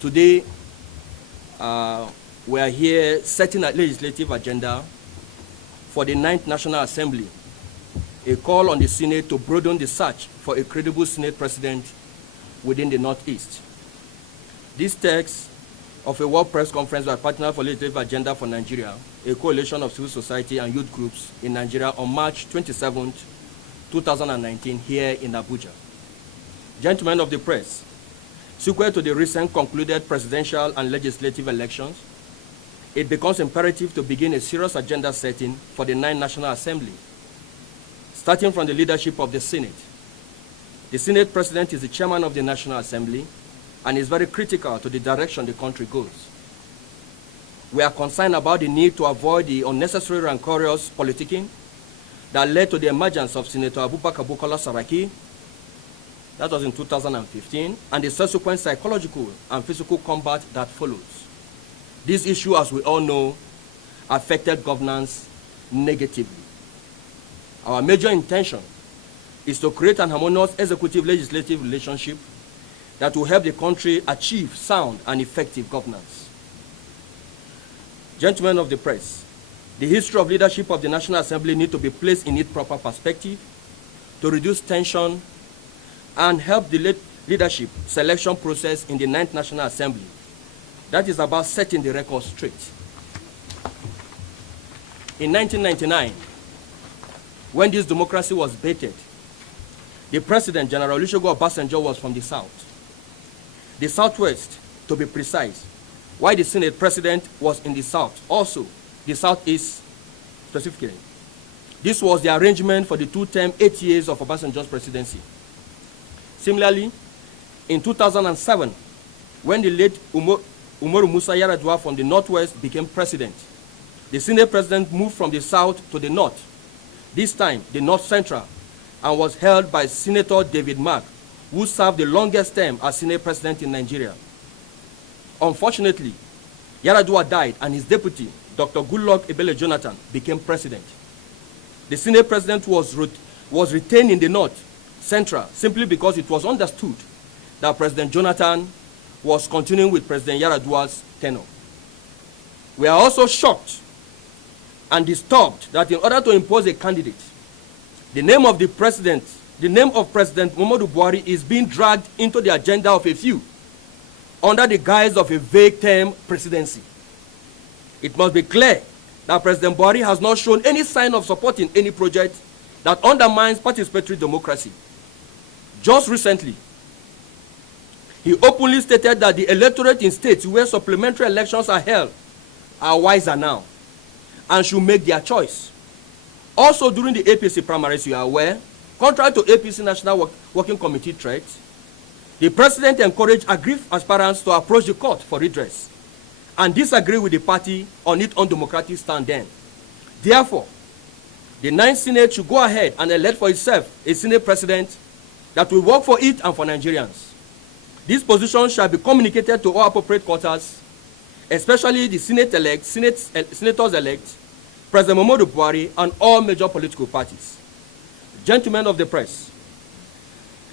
Today, we are here setting a legislative agenda for the 9th National Assembly, a call on the Senate to broaden the search for a credible Senate president within the Northeast. This text of a World Press Conference by Partner for Legislative Agenda for Nigeria, a coalition of civil society and youth groups in Nigeria on March 27, 2019, here in Abuja. Gentlemen of the press, sequel to the recent concluded presidential and legislative elections, it becomes imperative to begin a serious agenda setting for the 9th National Assembly, starting from the leadership of the Senate. The Senate President is the chairman of the National Assembly and is very critical to the direction the country goes. We are concerned about the need to avoid the unnecessary rancorous politicking that led to the emergence of Senator Abubakar Bukola Saraki, that was in 2015, and the subsequent psychological and physical combat that follows. This issue, as we all know, affected governance negatively. Our major intention is to create an harmonious executive-legislative relationship that will help the country achieve sound and effective governance. Gentlemen of the press, the history of leadership of the National Assembly needs to be placed in its proper perspective to reduce tension and help the leadership selection process in the 9th National Assembly. That is about setting the record straight. In 1999, when this democracy was baited, the President, General Olusegun Obasanjo, was from the South. The Southwest, to be precise, while the Senate President was in the South, also the Southeast specifically. This was the arrangement for the two-term 8 years of Obasanjo's presidency. Similarly, in 2007, when the late Umaru Musa Yar'Adua from the Northwest became president, the Senate President moved from the South to the North, this time the North Central, and was held by Senator David Mark, who served the longest term as Senate President in Nigeria. Unfortunately, Yar'Adua died and his deputy, Dr. Goodluck Ebele Jonathan, became president. The Senate President was retained in the North Central simply because it was understood that President Jonathan was continuing with President Yar'Adua's tenure. We are also shocked and disturbed that in order to impose a candidate, the name of President Muhammadu Buhari is being dragged into the agenda of a few under the guise of a vague term presidency. It must be clear that President Buhari has not shown any sign of supporting any project that undermines participatory democracy. Just recently, he openly stated that the electorate in states where supplementary elections are held are wiser now and should make their choice. Also, during the APC primaries, you are aware, contrary to APC National Working Committee threats, the President encouraged aggrieved aspirants to approach the court for redress and disagree with the party on its undemocratic stand then. Therefore, the 9th Senate should go ahead and elect for itself a Senate President that will work for it and for Nigerians. This position shall be communicated to all appropriate quarters, especially the senators-elect, President Muhammadu Buhari, and all major political parties. Gentlemen of the press,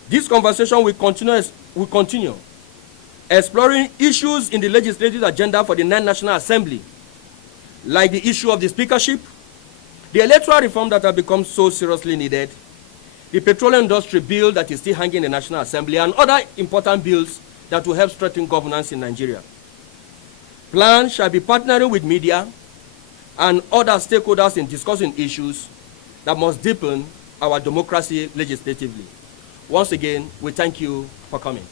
this conversation will continue exploring issues in the legislative agenda for the 9th National Assembly, like the issue of the speakership, the electoral reform that have become so seriously needed, the petroleum industry bill that is still hanging in the National Assembly, and other important bills that will help strengthen governance in Nigeria. Plans shall be partnering with media and other stakeholders in discussing issues that must deepen our democracy legislatively. Once again, we thank you for coming.